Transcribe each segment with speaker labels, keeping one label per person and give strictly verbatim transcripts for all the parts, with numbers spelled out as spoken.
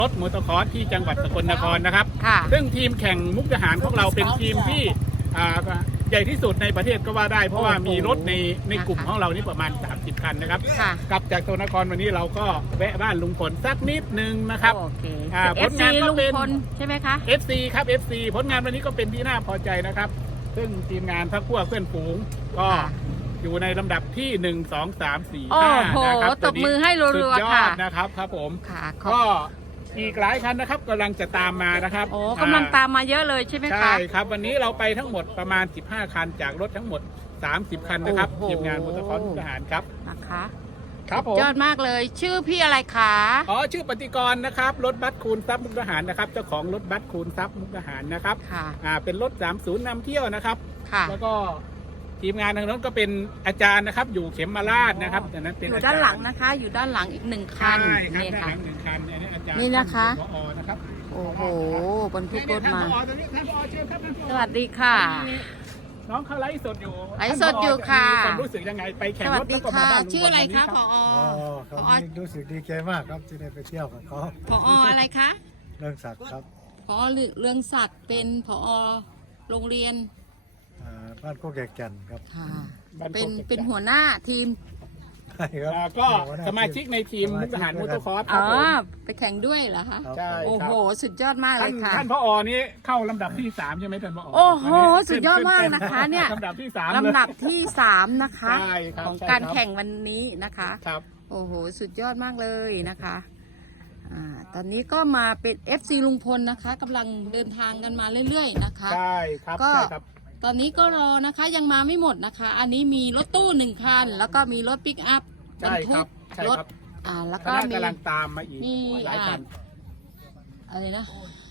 Speaker 1: รถมอเตอร์คอร์สที่จังหวัดสกลนครนะครับ
Speaker 2: ค่ะ
Speaker 1: ซึ่งทีมแข่งมุกดาหารของเราเป็นทีมที่อ่าใหญ่ที่สุดในประเทศก็ว่าได้ เพราะว่ามีรถในในกลุ่มของเรานี่ประมาณสามสิบคันนะครับ
Speaker 2: ค่ะ
Speaker 1: กลับจากสกลนครวันนี้เราก็แวะบ้านลุงพลสักนิดนึงนะครับ
Speaker 2: โอเค
Speaker 1: อ่า
Speaker 2: เอ
Speaker 1: ผ
Speaker 2: ฟ
Speaker 1: ล
Speaker 2: ซี
Speaker 1: งานก็
Speaker 2: ลุง
Speaker 1: เป็น
Speaker 2: พลใช่ไหมคะ
Speaker 1: เอฟ ซี ครับ เอฟ ซี ผลงานวันนี้ก็เป็นที่น่าพอใจนะครับ ซึ่งทีมงานพักพวกเพื่อนฝูงก็
Speaker 2: ค่ะ
Speaker 1: อยู่ในลำดับที่หนึ่ง สอง สาม สี่
Speaker 2: โอ้
Speaker 1: ห้า
Speaker 2: โห
Speaker 1: นะครับ
Speaker 2: ตบมือให้รัวๆ
Speaker 1: สุดยอ
Speaker 2: ค่ะ
Speaker 1: ดนะครับครับผม
Speaker 2: ค่ะขอบ
Speaker 1: ก็อีกหลายคันนะครับกำลังจะตามมานะครับ
Speaker 2: โอ้กำลังตามมาเยอะเลยใช่ไหมคะ
Speaker 1: ใช่ครับวันนี้เราไปทั้งหมดประมาณสิบห้าคันจากรถทั้งหมดสามสิบคันนะครับ
Speaker 2: โอ้โห
Speaker 1: ทีมงานมอเตอร์คอร์สทหารครับ
Speaker 2: นะคะ
Speaker 1: ครับผม
Speaker 2: ยอดมากเลย ชื่อพี่อะไรคะ
Speaker 1: อ๋อชื่อปฏิกรณ์นะครับรถบัสคูณทรัพย์มุกดาหารนะครับเจ้าของรถบัสคูณทรัพย์มุกดาหารนะครับ
Speaker 2: ค่ะ
Speaker 1: อ่าเป็นรถสามสิบนำเที่ยวนะครับ
Speaker 2: ค่ะ
Speaker 1: แล้วก็ทีมงานทางนั้นก็เป็นอาจารย์นะครับ อยู่เข็มมาราชนะครับแต่นั้นเป็น
Speaker 2: อยู่
Speaker 1: อาจารย์
Speaker 2: ด้านหลังนะคะ อยู่ด้านหลังอีกหนึ่งคัน
Speaker 1: ใช่ครับ
Speaker 2: นี่
Speaker 1: ด้านห
Speaker 2: ค่ะ
Speaker 1: ลังหนึ่งคันอันนี้อาจารย์
Speaker 2: นี่นะคะ
Speaker 1: ผอนะครับ
Speaker 2: โอ้โหบรรทุกรถมา
Speaker 1: ท่านผอตรงนี้ท่านผอเชิญครับท่านผอ
Speaker 2: สวัสดีค่ะ
Speaker 1: น้องเขาไลฟ์สดอยู่
Speaker 2: ไลฟ์สดอยู่ค่ะ
Speaker 1: ท่านผอมีความรู้สึกยังไงไปแข่ง
Speaker 2: สวั
Speaker 1: ร
Speaker 2: ส
Speaker 1: ถ
Speaker 2: ดี
Speaker 1: แล้วก็มา
Speaker 2: ค่ะ
Speaker 1: บ้านลุงพล
Speaker 2: ชื่ออะไร
Speaker 1: วันนี้
Speaker 2: คะผอ
Speaker 3: อ๋อครับนี่รู้สึกดีใจมากครับที่ได้ไปเที่ยวกับเขา
Speaker 2: ผออะไรคะ
Speaker 3: เรื่องสัตว์ครับ
Speaker 2: ผอเรื่องสัตว์เป็นผอโรงเรียน
Speaker 3: อ่าบ้านโคกแก่แก่นครับ
Speaker 2: ค่ะ
Speaker 1: บ้านโคก
Speaker 2: เป็น
Speaker 1: แก่น
Speaker 2: เป็นหัวหน้าทีม
Speaker 3: ใช่ครับ
Speaker 1: อ่าก็สมาชิกในทีมมุกทหารมอเตอร์คอร์สค
Speaker 2: อ๋
Speaker 1: รั
Speaker 2: อบ
Speaker 1: ผม
Speaker 2: ไปแข่งด้วยเหรอคะ
Speaker 3: ครับ
Speaker 1: ใช่
Speaker 2: โอ้โห สุดยอดมากเล
Speaker 1: ท่าน
Speaker 2: ยค่ะ
Speaker 1: ท่านผอนี่เข้าลำดับที่สามใช่ไหมท่านผอ
Speaker 2: โอ้โห
Speaker 1: วันนี้
Speaker 2: สุดยอดมากนะคะเนี่ย
Speaker 1: ลำดับที่สามเลย
Speaker 2: ลำดับที่สามนะคะ
Speaker 1: ใช่ครับ
Speaker 2: ของ
Speaker 1: ใช่
Speaker 2: การ
Speaker 1: ครับ
Speaker 2: แข่งวันนี้นะคะ
Speaker 1: ครับ
Speaker 2: โอ้โห สุดยอดมากเลยนะคะอ่าตอนนี้ก็มาเป็น เอฟ ซี ลุงพลนะคะกำลังเดินทางกันมาเรื่อยๆนะคะ
Speaker 1: ใช่ครับ
Speaker 2: ก็
Speaker 1: ใช่ครับ
Speaker 2: ตอนนี้ก็รอนะคะยังมาไม่หมดนะคะ อันนี้มีรถตู้หนึ่งคัน แล้วก็มีรถปิกอัพบร
Speaker 1: ใช่
Speaker 2: ร
Speaker 1: ค
Speaker 2: ทุ
Speaker 1: รั
Speaker 2: ก
Speaker 1: บใช่
Speaker 2: รถ
Speaker 1: ครับ
Speaker 2: อ่าแล้ว
Speaker 1: ค
Speaker 2: ก็
Speaker 1: ณะ
Speaker 2: มี
Speaker 1: กำลังตามมาอีก
Speaker 2: มี
Speaker 1: หลายคัน
Speaker 2: อะไรนะ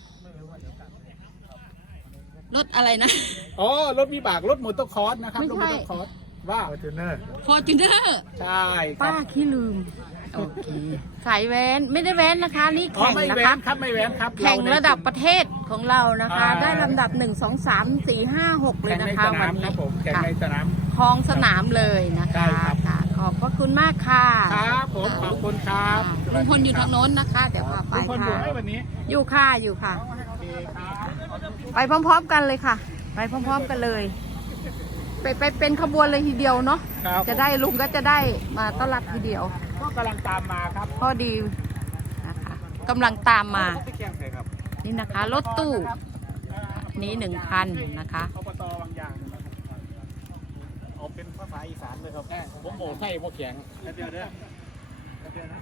Speaker 2: รถอะไรนะ
Speaker 1: อ๋อรถวิบากรถมอเตอร์คอร์สนะครับ
Speaker 2: ไม่
Speaker 1: รถ
Speaker 2: ใช่
Speaker 1: มอเตอร์คอร์สว่า
Speaker 3: ฟอร์จูเนอร์
Speaker 2: ฟอร์จูเนอร์
Speaker 1: ใช่ครั
Speaker 2: ป้า
Speaker 1: บ
Speaker 2: ขี้ลืม โอเค สายแว้นไม่ได้แว้นนะคะ นี่
Speaker 1: อ๋อ
Speaker 2: แข่ง
Speaker 1: ไม่
Speaker 2: นะ
Speaker 1: แว้
Speaker 2: คะ
Speaker 1: นครับไม่แว้นครับ
Speaker 2: แข่ง
Speaker 1: เาใน
Speaker 2: ระดับประเทศของเรานะคะ
Speaker 1: อ่า
Speaker 2: ได้ลำดับหนึ่งสองสามสี่ห้าหกเลย
Speaker 1: แข่ง
Speaker 2: นะ
Speaker 1: ใน
Speaker 2: คะ
Speaker 1: สนา
Speaker 2: วัน
Speaker 1: มค
Speaker 2: นี้
Speaker 1: รับผมแข่ง
Speaker 2: ค่ะ
Speaker 1: ในสนาม
Speaker 2: คลองสนามเลยนะ
Speaker 1: ใช่
Speaker 2: คะ
Speaker 1: ครับ
Speaker 2: ค่ะขอบพระคุณมากค่ะ
Speaker 1: ครับผมขอบคุณครับ
Speaker 2: ลุงพลอยู่ทางโน้นนะคะ เดี๋ยวพาไป
Speaker 1: ลุงพลอยู่
Speaker 2: ค่ะ
Speaker 1: ไหมวันนี้
Speaker 2: อยู่ค่ะอยู่ค่ะ
Speaker 1: โอเคครับ
Speaker 2: ไปพร้อมๆกันเลยค่ะ ไปพร้อมๆกันเลย ไปไปเป็นขบวนเลยทีเดียวเนาะ
Speaker 1: ครับ
Speaker 2: จะได้ลุงก็จะได้มาต้อนรับทีเดียว
Speaker 1: ก็กำลังตามมาครับ
Speaker 2: พอดีนะคะกำลังตามมา
Speaker 1: ที่แข่งใครครับ
Speaker 2: นี่นะคะ รถตู้นี้หนึ่งคันนะคะ
Speaker 1: อบตบางอย่างเอาเป็นภาษาอีสานเลยครับผมโม่ไส้โม่แข็งเดี๋ยวเดี๋ยวเดี๋ยวนะ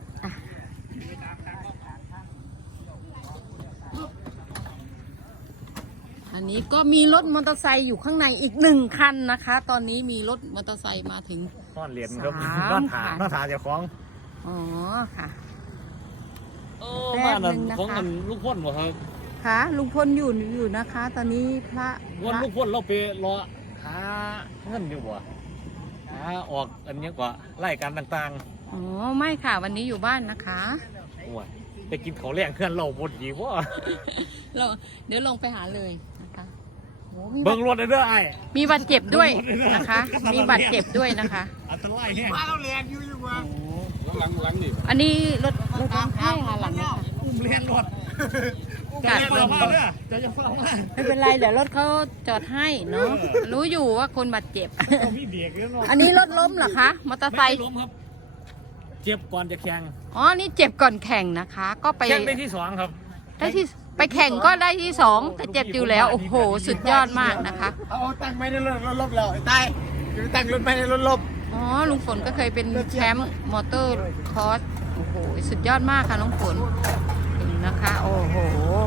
Speaker 2: อันนี้ก็มีรถมอเตอร์ไซค์อยู่ข้างในอีกหนึ่งคันนะคะ ตอนนี้มีรถมอเตอร์ไซค์มาถึง
Speaker 3: นอนเหรียญครับ
Speaker 2: สาม
Speaker 3: นอนถา
Speaker 2: ค่ะ
Speaker 3: นอนถาเจ้าของ
Speaker 2: อ๋อค่ะ
Speaker 4: เอ
Speaker 2: แป๊
Speaker 4: อบ บ้าน
Speaker 2: หนึ่
Speaker 4: นั้น
Speaker 2: งนะคะ
Speaker 4: ของมันลูกพ่นบ่ครับ
Speaker 2: ค่ะลุงพลอยู่อยู่นะคะ ตอนนี้พระพ
Speaker 4: วัน
Speaker 2: ระ
Speaker 4: ลูกพ่นเราไปรอหาเงินอยู่บ่หาออกอันนี้กว่าไล่การต่าง
Speaker 2: อ๋อไม่ค่ะ วันนี้อยู่บ้านนะคะ
Speaker 4: ๆโอ้ยไปกินเขาวแรงเคลื่อนเราบดดีว่า
Speaker 2: เราเดี๋ยวลงไปหาเลยนะคะโอ้มี
Speaker 4: เบิ่
Speaker 2: บาง ด
Speaker 4: รถได้เด้อไอ้
Speaker 2: มีบาดเจ็บด้วยนะคะ มีบาดเจ็บด้วยนะคะ
Speaker 4: อันตรายแฮง
Speaker 1: มาเราแรงอยู่อยู่ว่าหลังหลังนี่
Speaker 2: อันนี้รถรถน้ำแห้งค่ะหลังนี้ค่ะ
Speaker 4: อุ้มเลี้ยงรถ
Speaker 2: กาด
Speaker 4: จะ
Speaker 2: เริ่
Speaker 4: เริ่
Speaker 2: ม
Speaker 4: ม
Speaker 2: ต้
Speaker 4: มาน เด้อจะยังฟังมา
Speaker 2: ไม่เป็นไรเดี๋ยวรถเขาจอดให้เนาะรู้อยู่ว่าคนบาดเจ็บ
Speaker 4: ต้องมีเบียกแล้วเนาะ
Speaker 2: อันนี้รถล้มเหรอคะมอเตอร์ไซ
Speaker 4: ไม่
Speaker 2: ค์
Speaker 4: ล้มครับ เจ็บก่อนจะแข่ง
Speaker 2: อ๋อนี่เจ็บก่อนแข่งนะคะ ก็ไป
Speaker 4: แข่งได้ที่สองครับ
Speaker 2: ได้ที่ไปแข่งก็ได้ที่สองแต่เจ็บอยู่แล้วโอ้โหสุดยอดมากนะคะ
Speaker 3: เอาตั้งไม่ได้รถรถลบแล้วไอ้ใต้ตั้งรถไม่ได้รถลบ
Speaker 2: อ๋อลุงฝนก็เคยเป็นแชมป์มอเตอร์คอร์สโอ้โหสุดยอดมากค่ะน้องฝนเห็นนะคะ โอ้โห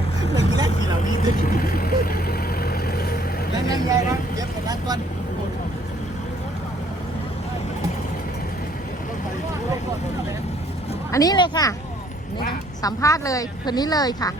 Speaker 3: นั่นนั่นยายนะเก็บกันก่อน
Speaker 2: อันนี้เลยค่ะนี่นะสัมภาษณ์เลยคนนี้เลยค่ะ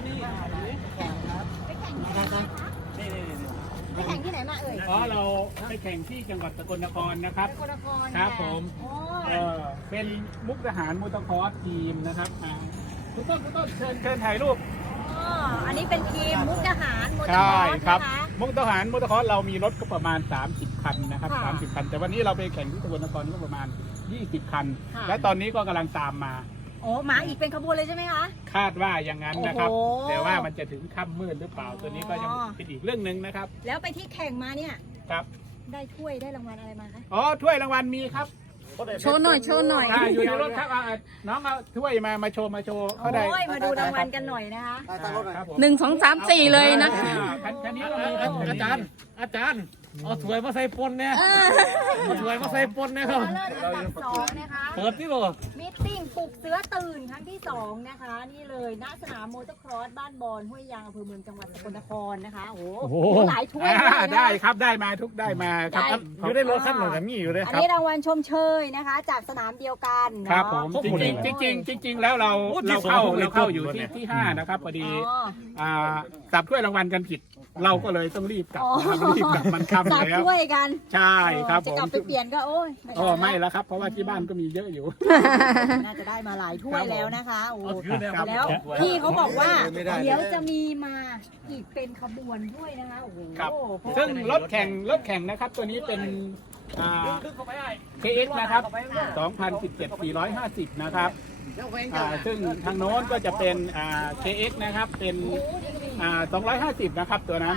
Speaker 5: ไปแข่งที่ไหนมาเอ่ย
Speaker 1: อ๋อเราไปแข่งที่จังหวัดสกลนครนะครับ
Speaker 5: สกลนคร
Speaker 1: ครับผม
Speaker 5: โอ้
Speaker 1: เออเป็นมุกทหารมอเตอร์คอร์สทีมนะครับอ่าคุณต้นคุณต้นเชิญเชิญถ่ายรูป
Speaker 5: อ๋ออันนี้เป็นทีมมุกดาหารมอเตอร์
Speaker 1: ใช่
Speaker 5: คอร์ส
Speaker 1: ครับ
Speaker 5: นะคะ
Speaker 1: มุกทหารมอเตอร์คอร์สเรามีรถก็ประมาณสามสิบคันนะครับ
Speaker 5: ค่ะ
Speaker 1: สามสิบคัน แต่วันนี้เราไปแข่งที่สกลนครก็ประมาณยี่สิบคัน
Speaker 5: ค่ะ
Speaker 1: และตอนนี้ก็กำลังตามมา
Speaker 5: โอ้มาอีกเป็นขบวนเลยใช่ไหมคะ
Speaker 1: คาดว่าอย่างนั้นนะครับ
Speaker 5: โอ้โห
Speaker 1: แต่ว่ามันจะถึงค่ำมืดหรือเปล่าตัวนี้ก็ยัง
Speaker 5: อ๋อ
Speaker 1: เป็นอีกเรื่องหนึ่งนะครับ
Speaker 5: แล้วไปที่แข่งมาเนี่ย
Speaker 1: ครับ
Speaker 5: ได้ถ้วยได้รางวัลอะไรมาคะ
Speaker 1: อ๋อถ้วยรางวัลมีครับ
Speaker 2: โชว์หน่อยโชว์หน่อย
Speaker 1: อ่าอยู่ในรถครับอ่าน้องเอาถ้วยมามาโชว์มาโชว์เขาได้
Speaker 5: โอ้ยมาดูรางวัลกันหน่อยนะคะ
Speaker 3: ตั้งรถหน่อย
Speaker 1: ครับผม
Speaker 2: หนึ่งสองสามสี่เลยนะคะ
Speaker 1: อ่าคันคันนี้ก็มีครับผม
Speaker 4: อาจารย์ อาจารย์ เอาถ้วยมาใส่ปนเนี่ยเอาถ้วยมาใส่ปนเนี่ยครับ
Speaker 5: เลิศอันดับสองนะคะ
Speaker 4: เปิดที่บ่
Speaker 5: มิทติ้งปลุกเสือตื่นครั้งที่สองนะคะ นี่เลยณสนามโมโตครอสบ้านบอนห้วยยางอำเภอเมืองจังหวัดสกลนครนะคะโอ้โหหลายถ้วย
Speaker 1: อ่า
Speaker 5: เลยนะ
Speaker 1: ได้ครับได้มาทุกได้มาครับ
Speaker 5: ได้
Speaker 4: อยู่ในรถขั้นหนึ่งแต่มีอยู่เลย
Speaker 5: อัน
Speaker 4: ครับ
Speaker 5: นี้รางวัลชมเชยนะคะ จากสนามเดียวกัน
Speaker 1: ครับ
Speaker 5: เนาะ
Speaker 1: ผม
Speaker 4: ครบ
Speaker 1: จ
Speaker 4: หมดเล
Speaker 1: ริ
Speaker 4: ย
Speaker 1: ง
Speaker 4: เหรอ
Speaker 1: ๆจริงๆจริง ๆ แล้วเรา
Speaker 4: โอ้ที่
Speaker 1: เราเข้า
Speaker 4: สอง
Speaker 1: เราเข้าอยู่
Speaker 4: เลย
Speaker 1: ที่
Speaker 4: เนี่ย
Speaker 1: ที่ห้านะครับพอดี
Speaker 5: อ๋อ
Speaker 1: อ่าสับถ้วยรางวัลกันผิด เราก็เลยต้องรีบกลับ
Speaker 5: อ๋อ
Speaker 1: นะครับรีบกลับมัน
Speaker 5: สับ
Speaker 1: ค่ำแล้ว
Speaker 5: ถ้วยกัน
Speaker 1: ใช่ครับ
Speaker 5: จะ
Speaker 1: ผม
Speaker 5: กลับไปเปลี่ยนก็โอ้ย
Speaker 1: โอ้ไม่แล้วครับ เพราะว่าที่บ้านก็มีเยอะอยู่
Speaker 5: น่าจะได้มาหลายถ้วยแล้วนะคะโอ้
Speaker 4: เอาถือเนี่ยครับ
Speaker 5: แล้วพี่เขาบอกว่าเดี๋ยวจะมีมาอีกเป็นขบวนด้วยนะคะโอ้โห
Speaker 1: ครับ
Speaker 5: เพราะ
Speaker 1: ซึ่งรถแข่งรถแข่งนะครับ ตัวนี้เป็นอ่า เค เอ็กซ์ นะครับ สองพันสิบเจ็ด สี่ร้อยห้าสิบ นะครับอ่าซึ่งทางโน้นก็จะเป็นอ่า เค เอ็กซ์ นะครับ เป็นอ่าสองร้อยห้าสิบ นะครับตัวนั้น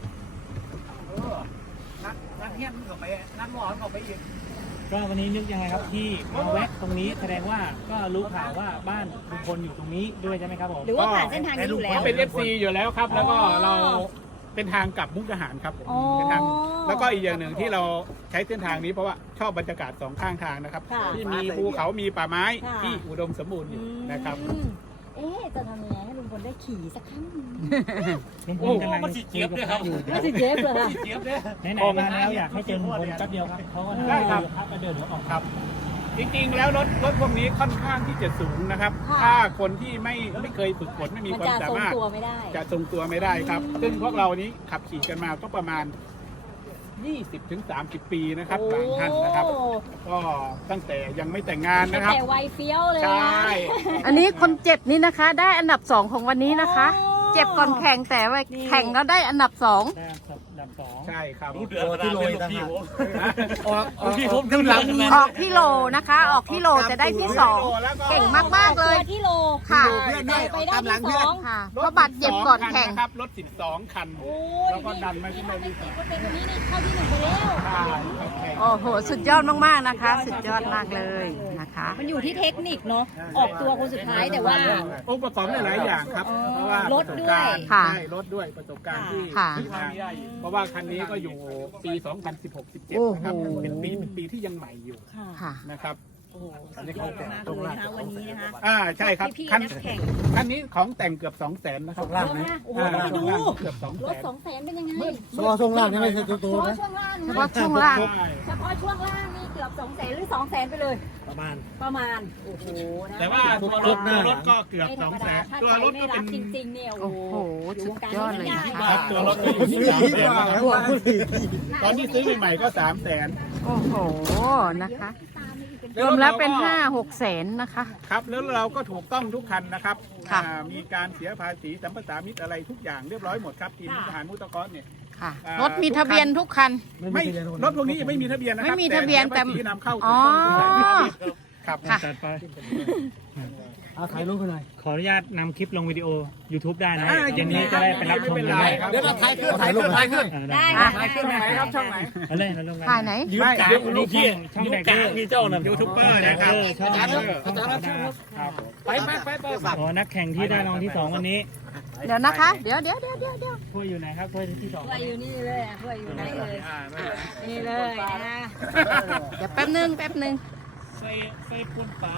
Speaker 3: นักเงี้ยมันก็ไปนักหมอนก็ไปอีก
Speaker 6: ก็วันนี้นึกยังไงครับที่มาแวะตรงนี้แสดงว่าก็รู้ข่าวว่าบ้านลุงพลอยู่ตรงนี้ด้วยใช่ไหมครับผม
Speaker 5: หรือว่าผ่านเส้นทางนี้อยู่แล้
Speaker 1: ก็
Speaker 5: ว
Speaker 1: เป็น เอฟ ซี อยู่แล้วครับ แล้วก็
Speaker 5: อ๋อ
Speaker 1: เราเป็นทางกลับมุกดาหารครับผม
Speaker 5: อ๋อ
Speaker 1: เป็นทางแล้วก็อีกอย่างหนึ่งที่เราใช้เส้นทางนี้เพราะว่าชอบบรรยากาศสองข้างทางนะครับ
Speaker 5: ค่ะ
Speaker 1: ที่มีภูเขามีป่าไม้
Speaker 5: ค่ะ
Speaker 1: ที่อุดมสมบูรณ์อยู่นะครับ
Speaker 5: อืมเอ๊ะจะทำยังไงให้ลุงพลได้ขี่สักครั้งหนึ่ง
Speaker 6: ลุงพลกำลัง
Speaker 4: มันสิเจี๊ยบด้วยครับ
Speaker 6: อยู่
Speaker 5: ไม่ใช่เจฟเลยนะ
Speaker 4: เจี๊ยบเนี่ย
Speaker 6: ไหนๆมาแล้วอยากให้เจอลุงพลแป๊บเดียวครับเขาก็
Speaker 1: ได้ครับ
Speaker 6: ครับก็เดินเดี๋ยวออก
Speaker 1: ครับ จริงๆแล้วรถรถพวกนี้ค่อนข้างที่จะสูงนะครับ
Speaker 5: ค่ะ
Speaker 1: ถ้าคนที่ไม่ไม่เคยฝึกฝนไม่มี
Speaker 5: มัน
Speaker 1: ความ
Speaker 5: จะ
Speaker 1: สา
Speaker 5: ทรง
Speaker 1: มารถ
Speaker 5: ตัวไม่ได้
Speaker 1: จะทรงตัวไม่ได้ครับ ซึ่งพวกเรานี้ขับขี่กันมาก็ประมาณ ยี่สิบถึงสามสิบ ปีนะครับบางท่านนะครับ
Speaker 5: โอ้
Speaker 1: ก็ตั้งแต่ยังไม่แต่งงาน
Speaker 5: ตั้
Speaker 1: นะ
Speaker 5: ง
Speaker 1: ครับ
Speaker 5: แต่วัยเฟี้ยวเลย
Speaker 1: ใช
Speaker 5: นะ
Speaker 1: ่
Speaker 2: อันนี้คนเจ็บนี่นะคะ ได้อันดับสองของวันนี้นะคะ
Speaker 5: โอ้
Speaker 2: เจ็บก่อนแข่งแต่ว่า
Speaker 5: นี่
Speaker 2: แข่งแล้วได้อันดับสอง
Speaker 6: ได้ครับลำสอง
Speaker 1: ใช่ครับ
Speaker 4: รู้เดือดขนาดเป็นลูกพี่ผม
Speaker 3: ออกออก
Speaker 4: พี่
Speaker 3: อ
Speaker 4: ผ
Speaker 3: อก
Speaker 4: มทั้งหลัง
Speaker 2: ออกที่โลนะคะ ออกที่โลจะได้ที่สองเก่งมากๆเลย
Speaker 5: ตัวที่โล
Speaker 2: ค่ะ
Speaker 3: เพื่อนด้วย
Speaker 5: ไปได้
Speaker 3: ตามหลัง
Speaker 5: ที่
Speaker 3: เพื่
Speaker 5: ส
Speaker 3: อน
Speaker 5: อง
Speaker 2: ค่ะเพราะบาดเจ็บก่อนแข่ง
Speaker 1: นะครับรถสิบสองคัน
Speaker 5: โอ้ย
Speaker 1: แล้วก็ดันมาขึ้นมาที่
Speaker 5: นี่ก็เป็นนี่นี่เข้าที่หนึ่งไปแล้ว
Speaker 1: ใช่ครับแข่ง
Speaker 2: โอ้โห สุดยอดมากๆนะคะ สุดยอดมากเลยนะคะ
Speaker 5: มันอยู่ที่เทคนิคเนาะออกตัวคนสุดท้ายแต่ว่า
Speaker 1: องค์ประกอบหลายๆอย่างครับ
Speaker 5: อ๋อ
Speaker 1: เพราะว่าร
Speaker 5: ถด้วย
Speaker 1: ประสบการณ์
Speaker 2: ค่ะ
Speaker 1: ใช่รถด้วยประสบการณ์ที่
Speaker 2: ค่ะ
Speaker 1: ที่มาเพราะว่าคันนี้ก็อยู่ปี สองพันสิบหก สิบเจ็ด
Speaker 2: โอ้
Speaker 1: นะครับ
Speaker 2: โห
Speaker 1: เป็นปีเป็นปีที่ยังใหม่อยู่
Speaker 5: ค่ะ
Speaker 2: ค่ะ
Speaker 1: นะครับ
Speaker 5: โอ้โหสุดยอดมากเลยนะคะวันนี้นะคะ
Speaker 1: อ่าใช่ครับ
Speaker 5: พี่ๆ
Speaker 1: คัน
Speaker 5: นักแข่ง
Speaker 1: คันนี้ของแต่งเกือบสองแสนนะครับ
Speaker 3: ล่างไหม
Speaker 5: โอ้โห
Speaker 1: อ่า
Speaker 5: ไปดู
Speaker 1: เกือบสองแส
Speaker 5: รถ
Speaker 1: น
Speaker 5: สองแสนเป็นยังไง
Speaker 3: สวอช่วงล่างนี่ไม่ใช่ตัว
Speaker 5: เฉ
Speaker 3: ตัว
Speaker 5: พาะ
Speaker 3: นะ
Speaker 5: ช่วงล่าง
Speaker 2: เฉ
Speaker 5: นะ
Speaker 2: พาะช่วงล่าง
Speaker 1: ใช่
Speaker 5: เฉพาะช่วงล่างนี่เกือบสองแสนหรือสองแสนไปเลย
Speaker 3: ประมาณ
Speaker 5: ประมาณ โอ้โหนะ
Speaker 1: แต่ว่าตัวรถตัวรถก็เกือบ
Speaker 5: ไม่
Speaker 1: ส
Speaker 5: ธร
Speaker 1: อง
Speaker 5: รม
Speaker 1: แส
Speaker 5: ดาน ถ้า
Speaker 1: ตัว
Speaker 5: ใจ
Speaker 1: รถ
Speaker 5: ไม่
Speaker 1: ก็
Speaker 5: รั
Speaker 1: เป็
Speaker 5: ก
Speaker 1: น
Speaker 5: จริงๆเนี่ย
Speaker 2: โอ้
Speaker 5: โอ้
Speaker 2: โห สุดยอดเลยนะ
Speaker 1: ค
Speaker 2: คะ
Speaker 1: รับตัวรถก็อยู่ที่สามแสนแล้วตอนที่ซื้อใหม่ๆก็สามแสน
Speaker 2: โอ้โห นะคะ รวมแล้วเป็นห้าหกแสนนะคะ
Speaker 1: ครับแล้วเราก็ถูกต้องทุกคันนะครับ
Speaker 2: ค่ะ
Speaker 1: อ่ามีการเสียภาษีสัมปทานมิตรอะไรทุกอย่างเรียบร้อยหมดครับทีมทหารมุตะกอนเนี่ย
Speaker 2: ค่ะ
Speaker 1: อ่าร ร
Speaker 2: ถมีทะเบียนทุกคัน
Speaker 1: ไม่รถพวกนี้ไม่มีทะเบียนนะครับ
Speaker 2: ไม่มีทะเบียนแต่
Speaker 1: ภาษีนำเข้า
Speaker 2: อ๋
Speaker 1: ถู
Speaker 2: อ
Speaker 1: กต้องทุกคันครับ
Speaker 2: ค่ะ
Speaker 6: จัดไป
Speaker 3: เอาถ่ายรูปให้หน่อย
Speaker 6: ขออนุญาตนำคลิปลงวิดีโอ YouTube ได้นะ
Speaker 1: อ่า
Speaker 6: เย็นนี้จะได้ไปรับชม
Speaker 1: ไม่เป็น
Speaker 6: กั
Speaker 1: ไร
Speaker 6: น
Speaker 1: ครับ
Speaker 3: เดี๋ยวเราถ่ายขึ้นถ่ายรูปถ่ายขึ้น
Speaker 6: อ่า
Speaker 5: ได้
Speaker 6: ได้
Speaker 5: ค่ะ
Speaker 1: ถ่ายขึ้นไหนครับช่องไหน
Speaker 6: เอาเลยเราลงกัน
Speaker 2: ถ่ายไหน
Speaker 4: ยืมกลางลูกพี่ยืมกลางนี่เจ้าน่ะ
Speaker 1: ยูทูบเบอร์นะครับ
Speaker 6: เออช่อง
Speaker 3: อาจารย์
Speaker 6: ช่อง
Speaker 3: อาจารย์รับ
Speaker 6: ดา
Speaker 1: ครับ
Speaker 3: ไปไปไปไป
Speaker 6: อ๋อนักแข่งที่ได้รองที่สองวันนี้
Speaker 2: เดี๋ยวนะคะ เดี๋ยวเดี๋ยวเดี๋ยวเดี๋ยวเดี๋ยว
Speaker 6: ถ้วยอยู่ไหนครับถ้วยที่สอง
Speaker 5: ถ้วยอยู่นี่เลยอ่ะถ้วยอยู่ไหนเลยนี่เลยนะ
Speaker 2: เดี๋ยวแป๊บนึงแป๊บนึง
Speaker 6: ใส่ใส่ปูนฝา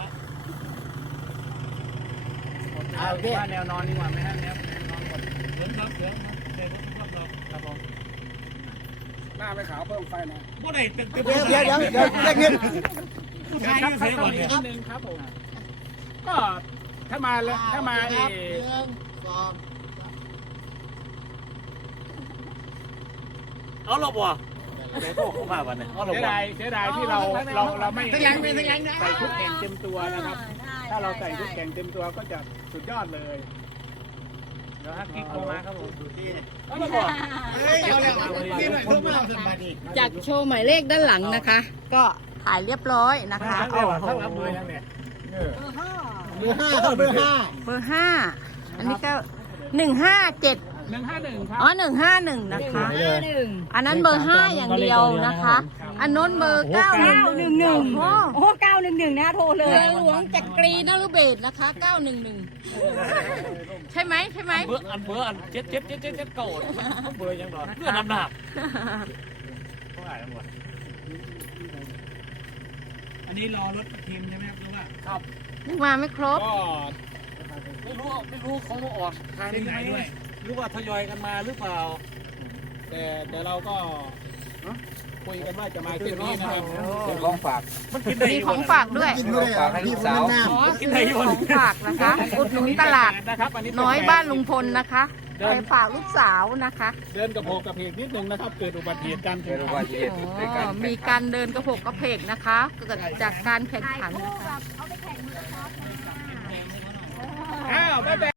Speaker 3: โอเค
Speaker 1: ว่าแนวนอนดีกว่าไหมฮะแนว
Speaker 6: เหลืองครับเหลืองครับเดี๋ยวผมรับรองครับผม
Speaker 1: หน้าไปขาวเพิ่มไฟหน่อย
Speaker 6: บ่ได้เป็นเป็น
Speaker 3: เดี๋ยวเดี๋ยวเดี๋ยวเดี๋ยวได้เงิน
Speaker 6: ผู้ชาย
Speaker 1: ครับ
Speaker 6: ที่
Speaker 1: ครั
Speaker 6: เสี
Speaker 1: บ
Speaker 6: ย
Speaker 1: ต
Speaker 6: ก่
Speaker 1: ร
Speaker 6: อน
Speaker 1: ง
Speaker 6: เนี่
Speaker 1: นี้
Speaker 6: ย
Speaker 1: นิดนึงครับผมก็ถ้ามาแล้วถ้ามาเออ
Speaker 4: เอาหรอบ่เดี๋ยวโตเข้ามาวันนี้เอาหรอ
Speaker 1: เสีย
Speaker 4: บ่
Speaker 1: ดายเสียดายที่เราเราเราไม่ใส่ชุดแข่งเต็มตัวนะครับ ถ้าเราใส่ชุดแข่งเต็มตัวก็จะสุดยอดเลย
Speaker 6: เดี๋ยวฮักกิ๊กโทรมาครับผม
Speaker 1: เอาละบ่
Speaker 3: นี่หน่อยรูปมาสบายดี
Speaker 2: จากโชว์หมายเลขด้านหลังนะคะ ก็ถ่ายเรียบร้อยนะคะ
Speaker 1: ทั้ง
Speaker 2: โอ้
Speaker 1: รับ
Speaker 2: โห
Speaker 1: ทั้งรับมือทั้งเนี่ย
Speaker 5: เออฮ่า
Speaker 3: เบอร์ห้าครับเบอร์ห้า
Speaker 2: เบอร์ห้าอันนี้ก็หนึ่งห้าเจ็ด
Speaker 1: หนึ่งห้าหนึ่งครับ
Speaker 2: อ๋อหนึ่งห้าหนึ่งนะคะ
Speaker 5: ห้าหนึ่ง
Speaker 2: อันนั้นเบอร์ห้าอย่างเดียวนะคะ อันโน้นเบอร์เก้าหนึ่ง
Speaker 5: เก้าหนึ่งหนึ่ง
Speaker 2: โอ้
Speaker 5: โอ้เก้าหนึ่งหนึ่งนะโทรเล
Speaker 2: เรื
Speaker 5: ย
Speaker 2: อหลวงจักรีนฤเบศรนะคะเก้าหนึ่งหนึ่งใช่ไหมใช่ไหม
Speaker 4: เบอร์อันเบอร์อันเจ็ดเจ็ดเจ็ดเจ็ดเจ็ดเก้าเบอร์ยังดอกเพื่อนำหนักเขาอ่านหมด
Speaker 6: อันนี้รอรถทีมใช่ไหมครับหรือว่า
Speaker 4: ครับ
Speaker 2: ยังมาไม่ครบ
Speaker 1: ก็
Speaker 4: ไม่รู้ไม่รู้เขามาออกทาง
Speaker 6: เส้น
Speaker 4: นี้
Speaker 6: ไหน
Speaker 4: ไหม
Speaker 6: ด้วย
Speaker 4: หรือว่าทยอยกันมาหรือเปล่า
Speaker 1: แต่แต่เราก็คุยกันว่าจะมาเส้นนี้นะครับ
Speaker 3: เป็นของฝาก
Speaker 4: มันกินได้
Speaker 2: มี
Speaker 4: อยู่
Speaker 2: ของฝากด้วย
Speaker 3: กินด้วยอ่ะพี่ผมนั่งหน้า
Speaker 2: อ๋อซื้อของฝากนะคะ อุดหนุนตลาด
Speaker 1: นะครับอันนี้
Speaker 2: น้อยบ้านลุงพลนะคะไปฝากลูกสาวนะคะ
Speaker 1: เดินกระโปงกระเพกนิดนึงนะครับ เกิดอุบัติเหตุการณ์
Speaker 3: เกิดอุบัติเหตุ
Speaker 2: อ๋อมีการเดินกระโผกกระเพกนะคะ เกิดจากการแข่งขันนะคะ
Speaker 5: เอาไปแข่งมือ
Speaker 1: อ้าวบ๊ายบาย